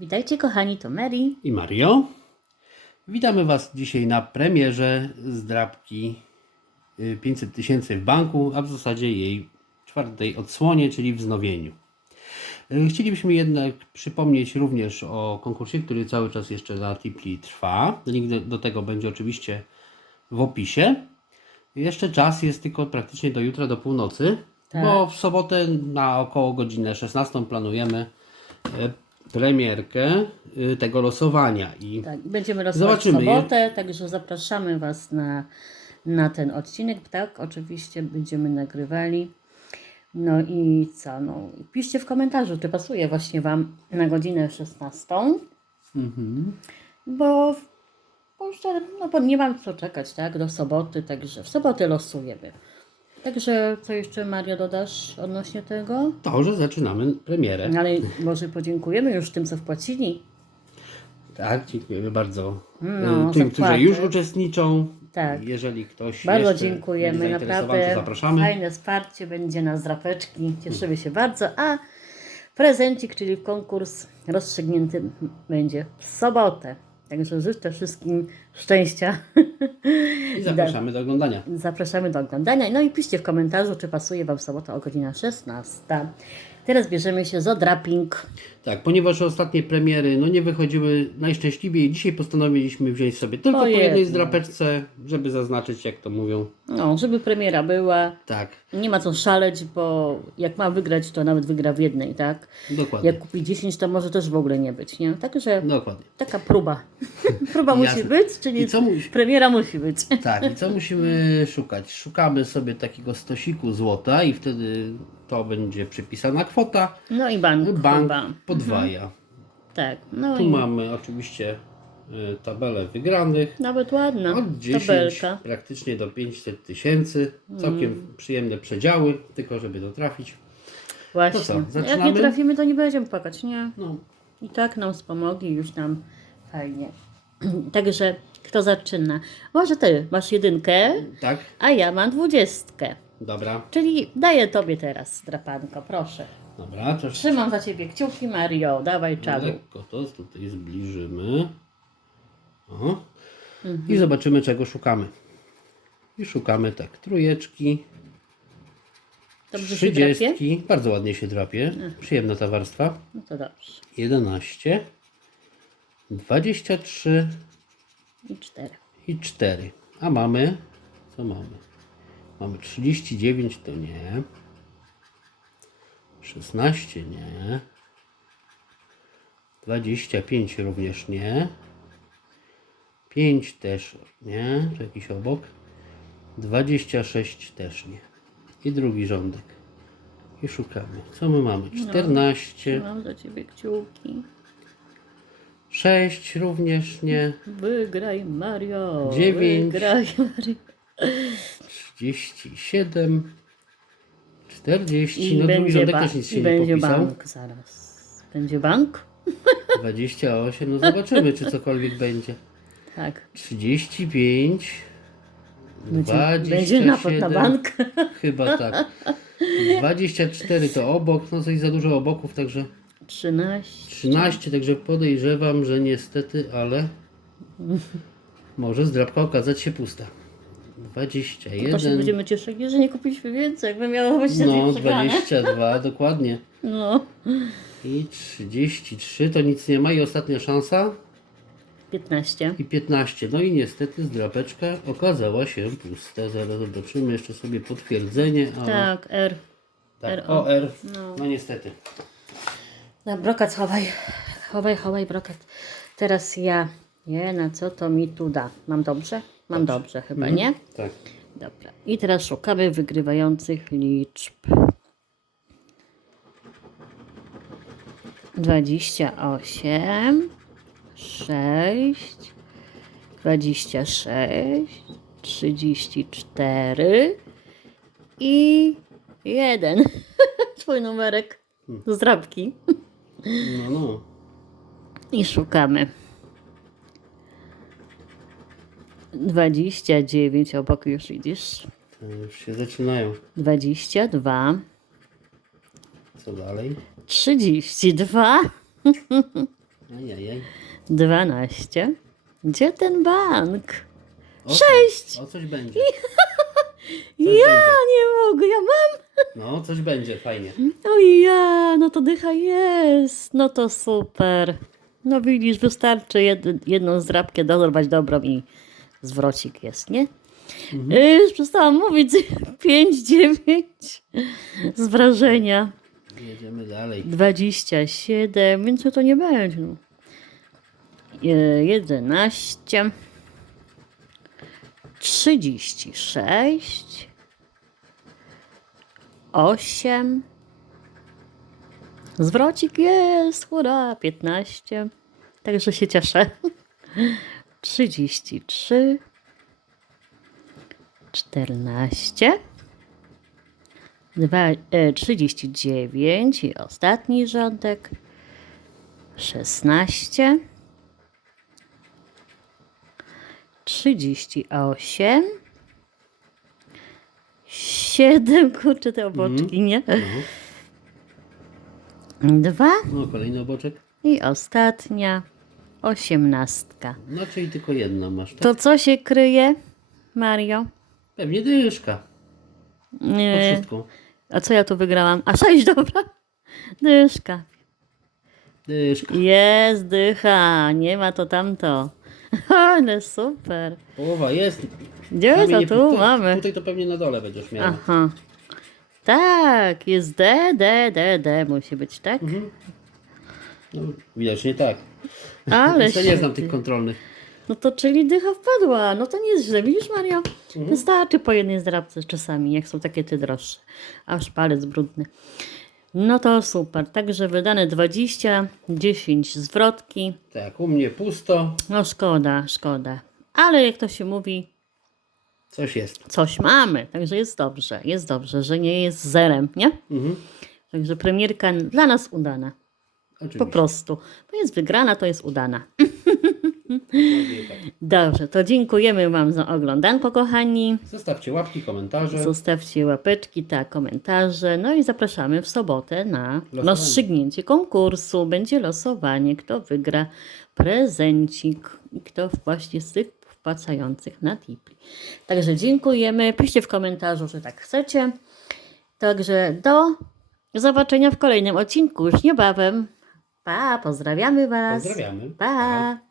Witajcie kochani, to Mary. i Mario. Witamy Was dzisiaj na premierze zdrabki y, 500 tysięcy w banku, a w zasadzie jej czwartej odsłonie, czyli wznowieniu. Y, Chcielibyśmy jednak przypomnieć również o konkursie, który cały czas jeszcze na Tipli trwa. Link do, do tego będzie oczywiście w opisie. Jeszcze czas jest tylko praktycznie do jutra, do północy, Tak. bo w sobotę na około godzinę 16 planujemy e, premierkę y, tego losowania i Tak, będziemy rozmawiać w sobotę, także zapraszamy Was na, na ten odcinek. Tak, oczywiście będziemy nagrywali. No i co? No, piszcie w komentarzu, czy pasuje właśnie Wam na godzinę 16. Mhm. Bo, bo jeszcze, no bo nie mam co czekać, tak, do soboty, także w sobotę losujemy. Także co jeszcze Mario dodasz odnośnie tego? to, że zaczynamy premierę. Ale może podziękujemy już tym, co wpłacili. Tak, dziękujemy bardzo No, y, tym, którzy już uczestniczą. Tak. Jeżeli ktoś Bardzo dziękujemy, naprawdę zapraszamy. fajne wsparcie będzie na zdrapeczki. Cieszymy się bardzo, a prezencik, czyli konkurs rozstrzygnięty będzie w sobotę. Także życzę wszystkim szczęścia. I zapraszamy do oglądania. Zapraszamy do oglądania. No i piszcie w komentarzu, czy pasuje Wam sobota o godzina 16. Teraz bierzemy się za draping. Tak, ponieważ ostatnie premiery no nie wychodziły najszczęśliwiej, dzisiaj postanowiliśmy wziąć sobie tylko Po po jednej zdrapeczce, żeby zaznaczyć, jak to mówią. No, żeby premiera była. Tak, Nie ma co szaleć, bo jak ma wygrać, to nawet wygra w jednej, tak? dokładnie. Jak kupi 10, to może też w ogóle nie być, nie? Także Dokładnie. taka próba. próba musi Jasne. być, czyli I co musi- premiera musi być. Tak, i co musimy szukać? Szukamy sobie takiego stosiku złota i wtedy to będzie przypisana kwota. No i bank. Bank chyba. podwaja. Tak. No Tu i mamy oczywiście y, tabelę wygranych. nawet ładna Od 10 tabelka. praktycznie do 500 tysięcy. Całkiem Mm. przyjemne przedziały, tylko żeby to trafić. Właśnie. To co, Jak nie trafimy, to nie będziemy płakać, nie? No, I tak nam wspomogli, już nam fajnie. Także kto zaczyna? Może ty masz jedynkę, tak, a ja mam dwudziestkę. Dobra, Czyli daję tobie teraz, drapanko, proszę. dobra, też Trzymam za ciebie kciuki, Mario. Dawaj czadu. lekko to tutaj zbliżymy. O. Mhm. I zobaczymy czego szukamy. I szukamy tak, trójeczki, Dobrze się drapie? trzydziestki, bardzo ładnie się drapie, przyjemna ta warstwa. No to dobrze. 11, 23 I cztery. i 4. A mamy, co mamy? Mamy 39, to nie. 16 nie. 25 również nie. 5 też nie. To jakiś obok. 26 też nie. I drugi rządek. I szukamy. Co my mamy? 14. Trzymam za ciebie kciuki. 6 również nie. Wygraj, Mario. Dziewięć. Wygraj, Mario. 37, 40, I no drugi rządek ba- też nic i się nie będzie popisał. bank zaraz. Będzie bank? 28, no zobaczymy czy cokolwiek będzie. Tak. 35, Będzie, 27, będzie napad na bank. chyba tak. 24 to obok, no coś za dużo oboków, także 13. 13, także podejrzewam, że niestety, ale może zdrabka okazać się pusta. To się 21, będziemy cieszyli, że nie kupiliśmy więcej, jakby miało być no dwie przegrane. 22, dokładnie. No. I 33 to nic nie ma i ostatnia szansa 15. i 15. No i niestety zdrapeczka okazała się pusta. Zaraz zobaczymy jeszcze sobie potwierdzenie. Tak, R. tak RO. OR. No. No niestety. No, brokat chowaj. Chowaj, chowaj brokat. Teraz ja. Nie, na co to mi tu da? Mam dobrze? Mam dobrze chyba, nie? Tak. Dobra. I teraz szukamy wygrywających liczb. 28, 6, 26, 34 i 1. Twój numerek z drapki. No, no. I szukamy. 29 obok już widzisz. To już się zaczynają. 22, Co dalej? 32 Ajajaj. 12. Gdzie ten bank? O, Sześć. O coś będzie. Ja nie mogę, ja mam. No, coś będzie, fajnie. O ja, no to dycha jest. No to super. No widzisz, wystarczy jed, jedną zdrabkę dodać dobrą i zwrocik jest, nie? Mhm. Już przestałam mówić. 5, 9 z wrażenia. Jedziemy dalej. 27, więc to nie będzie. No. Je- 11, 36, 8, zwrocik jest, hurra, 15, także się cieszę. 33, 14, Dwa, e, 39 i ostatni rządek 16 38 7 kurczę te oboczki, nie? Dwa No, kolejny oboczek. i ostatnia osiemnastka. No, czyli tylko jedno masz, tak? To co się kryje, Mario? Pewnie dyszka. Po Nie. wszystko. A co ja tu wygrałam? A sześć, dobra. Dyszka. Dyszka. Jest dycha, nie ma to tamto. Ale super. Połowa jest. Gdzie to tu mamy? Tutaj to pewnie na dole będziesz miała. Aha. Tak, jest D, D, D, D musi być, tak? No, widocznie tak. Ale Jeszcze nie znam tych kontrolnych. No to czyli dycha wpadła. No to nie jest źle. Widzisz, Mario? Mhm. Wystarczy po jednej zdrabce czasami, jak są takie te droższe. Aż palec brudny. No to super. Także wydane 20, 10 zwrotki. Tak, u mnie pusto. No szkoda, szkoda. Ale jak to się mówi, Coś jest. coś mamy. Także jest dobrze. Jest dobrze, że nie jest zerem, nie? Mhm. Także premierka dla nas udana. Po Oczywiście. prostu. Bo jest wygrana, to jest udana. Tak. Dobrze, to dziękujemy Wam za oglądanko, kochani. Zostawcie łapki, komentarze. Zostawcie łapeczki, tak, komentarze. No i zapraszamy w sobotę na Losowanie. rozstrzygnięcie konkursu. Będzie losowanie, kto wygra prezencik i kto właśnie z tych wpłacających na Tipli. Także dziękujemy. Piszcie w komentarzu, że tak chcecie. Także do zobaczenia w kolejnym odcinku już niebawem. Pa, pozdrawiamy Was. Pozdrawiamy. Pa.